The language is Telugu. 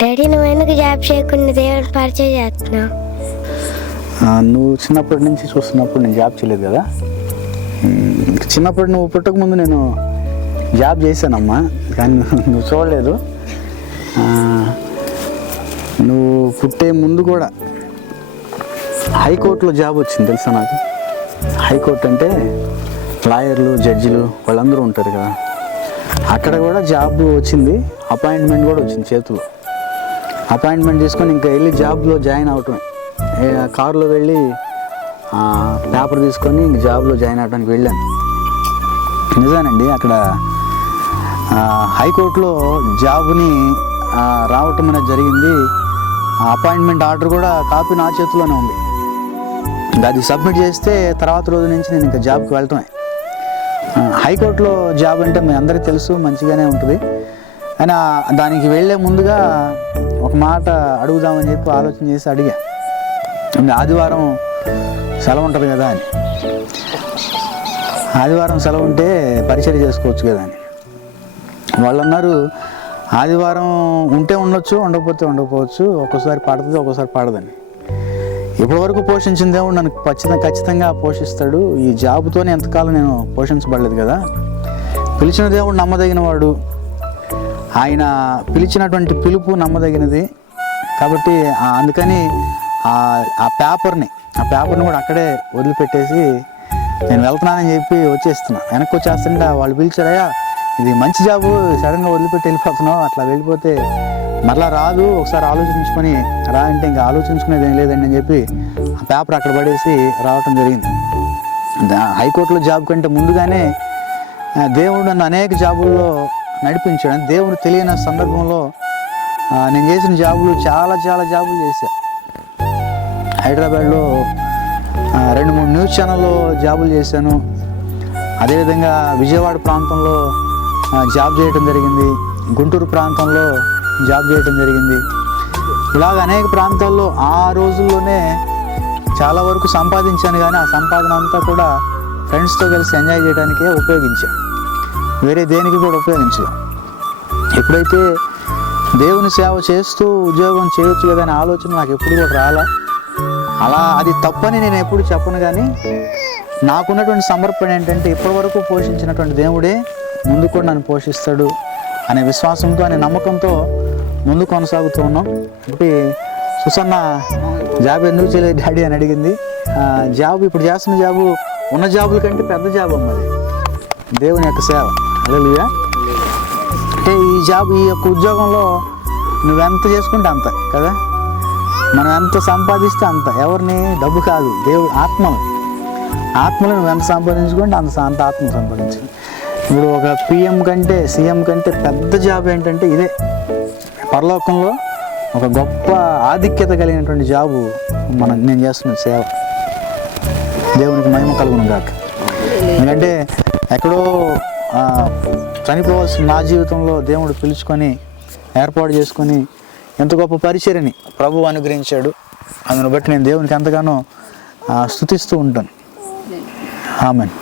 డాడీ నువ్వు ఎందుకు జాబ్ చేయకుండా దేవుని పరిచయం చేస్తున్నావు? నువ్వు చిన్నప్పటి నుంచి చూస్తున్నప్పుడు నేను జాబ్ చేయలేదు కదా. చిన్నప్పుడు నువ్వు పుట్టకముందు నేను జాబ్ చేశానమ్మా, కానీ నువ్వు చూడలేదు. నువ్వు పుట్టే ముందు కూడా హైకోర్టులో జాబ్ వచ్చింది తెలుసా నాకు. హైకోర్టు అంటే లాయర్లు, జడ్జిలు వాళ్ళందరూ ఉంటారు కదా. అక్కడ కూడా జాబ్ వచ్చింది, అపాయింట్మెంట్ కూడా వచ్చింది చేతిలో. అపాయింట్మెంట్ తీసుకొని ఇంకా వెళ్ళి జాబ్లో జాయిన్ అవటమే. కారులో వెళ్ళి పేపర్ తీసుకొని జాబ్లో జాయిన్ అవడానికి వెళ్ళాను. నిజానండి, అక్కడ హైకోర్టులో జాబ్ని రావటం అనేది జరిగింది. అపాయింట్మెంట్ ఆర్డర్ కూడా కాపీ నా చేతిలోనే ఉంది. అది సబ్మిట్ చేస్తే తర్వాత రోజు నుంచి నేను ఇంకా జాబ్కి వెళ్ళటమే. హైకోర్టులో జాబ్ అంటే మీ అందరికీ తెలుసు, మంచిగానే ఉంటుంది. కానీ దానికి వెళ్ళే ముందుగా ఒక మాట అడుగుదామని చెప్పి ఆలోచన చేసి అడిగా. ఆదివారం సెలవు ఉంటుంది కదా అని. ఆదివారం సెలవు ఉంటే పరిచర్య చేసుకోవచ్చు కదా అని. వాళ్ళు అన్నారు ఆదివారం ఉంటే ఉండొచ్చు, ఉండకపోతే ఉండకపోవచ్చు, ఒక్కోసారి పడుతుంది ఒక్కోసారి పడదని. ఇప్పటివరకు పోషించిన దేవుడు నన్ను ఖచ్చితంగా పోషిస్తాడు. ఈ జాబుతోనే ఎంతకాలం నేను పోషించబడలేదు కదా. పిలిచిన దేవుడు నమ్మదగిన వాడు, ఆయన పిలిచినటువంటి పిలుపు నమ్మదగినది. కాబట్టి అందుకని ఆ పేపర్ని కూడా అక్కడే వదిలిపెట్టేసి నేను వెళ్తున్నానని చెప్పి వచ్చేస్తున్నా. వెనక్కి వచ్చేస్తుంటే వాళ్ళు పిలిచారయ్యా ఇది మంచి జాబు, సడన్గా వదిలిపెట్టి వెళ్ళిపోతున్నావు, అట్లా వెళ్ళిపోతే మరలా రాదు, ఒకసారి ఆలోచించుకొని రా అంటే ఇంకా ఆలోచించుకునేది ఏం లేదండి అని చెప్పి ఆ పేపర్ అక్కడ పడేసి రావటం జరిగింది. హైకోర్టులో జాబ్ కంటే ముందుగానే దేవుడు నన్ను అనేక జాబుల్లో నడిపించాడు. దేవుడు తెలియని సందర్భంలో నేను చేసిన జాబులు చాలా జాబులు చేశాను. హైదరాబాద్లో 2-3 న్యూస్ ఛానల్లో జాబులు చేశాను. అదేవిధంగా విజయవాడ ప్రాంతంలో జాబ్ చేయటం జరిగింది, గుంటూరు ప్రాంతంలో జాబ్ చేయటం జరిగింది. ఇలాగ అనేక ప్రాంతాల్లో ఆ రోజుల్లోనే చాలా వరకు సంపాదించాను. కానీ ఆ సంపాదన అంతా కూడా ఫ్రెండ్స్తో కలిసి ఎంజాయ్ చేయడానికే ఉపయోగించాను, వేరే దేనికి కూడా ఉపయోగించలేదు. ఎప్పుడైతే దేవుని సేవ చేస్తూ ఉద్యోగం చేయొచ్చు కదా అనే ఆలోచన నాకు ఎప్పుడు కూడా రాలా. అలా అది తప్పని నేను ఎప్పుడు చెప్పను. కానీ నాకున్నటువంటి సమర్పణ ఏంటంటే ఇప్పటివరకు పోషించినటువంటి దేవుడే ముందు కూడా నన్ను పోషిస్తాడు అనే విశ్వాసంతో, అనే నమ్మకంతో ముందు కొనసాగుతూ ఉన్నాం. ఇప్పుడు సుసన్న జాబ్ ఎందుకు చేయలేదు డాడీ అని అడిగింది. జాబ్ ఇప్పుడు చేస్తున్న జాబు ఉన్న జాబుల కంటే పెద్ద జాబ్ అమ్మది, దేవుని యొక్క సేవ. హల్లెలూయా. అంటే ఈ యొక్క ఉద్యోగంలో నువ్వెంత చేసుకుంటే అంత కదా, మనం ఎంత సంపాదిస్తే అంత. ఎవరిని డబ్బు కాదు, దేవుడు ఆత్మలు నువ్వు ఎంత సంపాదించుకుంటే అంత ఆత్మ సంపాదించు. ఇప్పుడు ఒక సీఎం కంటే పెద్ద జాబ్ ఏంటంటే ఇదే. పరలోకంలో ఒక గొప్ప ఆధిక్యత కలిగినటువంటి జాబు నేను చేస్తున్న సేవ. దేవునికి మహిమ కలుగును గాక. ఎందుకంటే ఎక్కడో చనిపోవాల్సిన నా జీవితంలో దేవుడు పిలుచుకొని ఏర్పాటు చేసుకొని ఎంత గొప్ప పరిచర్యని ప్రభువు అనుగ్రహించాడు. అందును బట్టి నేను దేవునికి ఎంతగానో స్తుతిస్తూ ఉంటాను. ఆమేన్.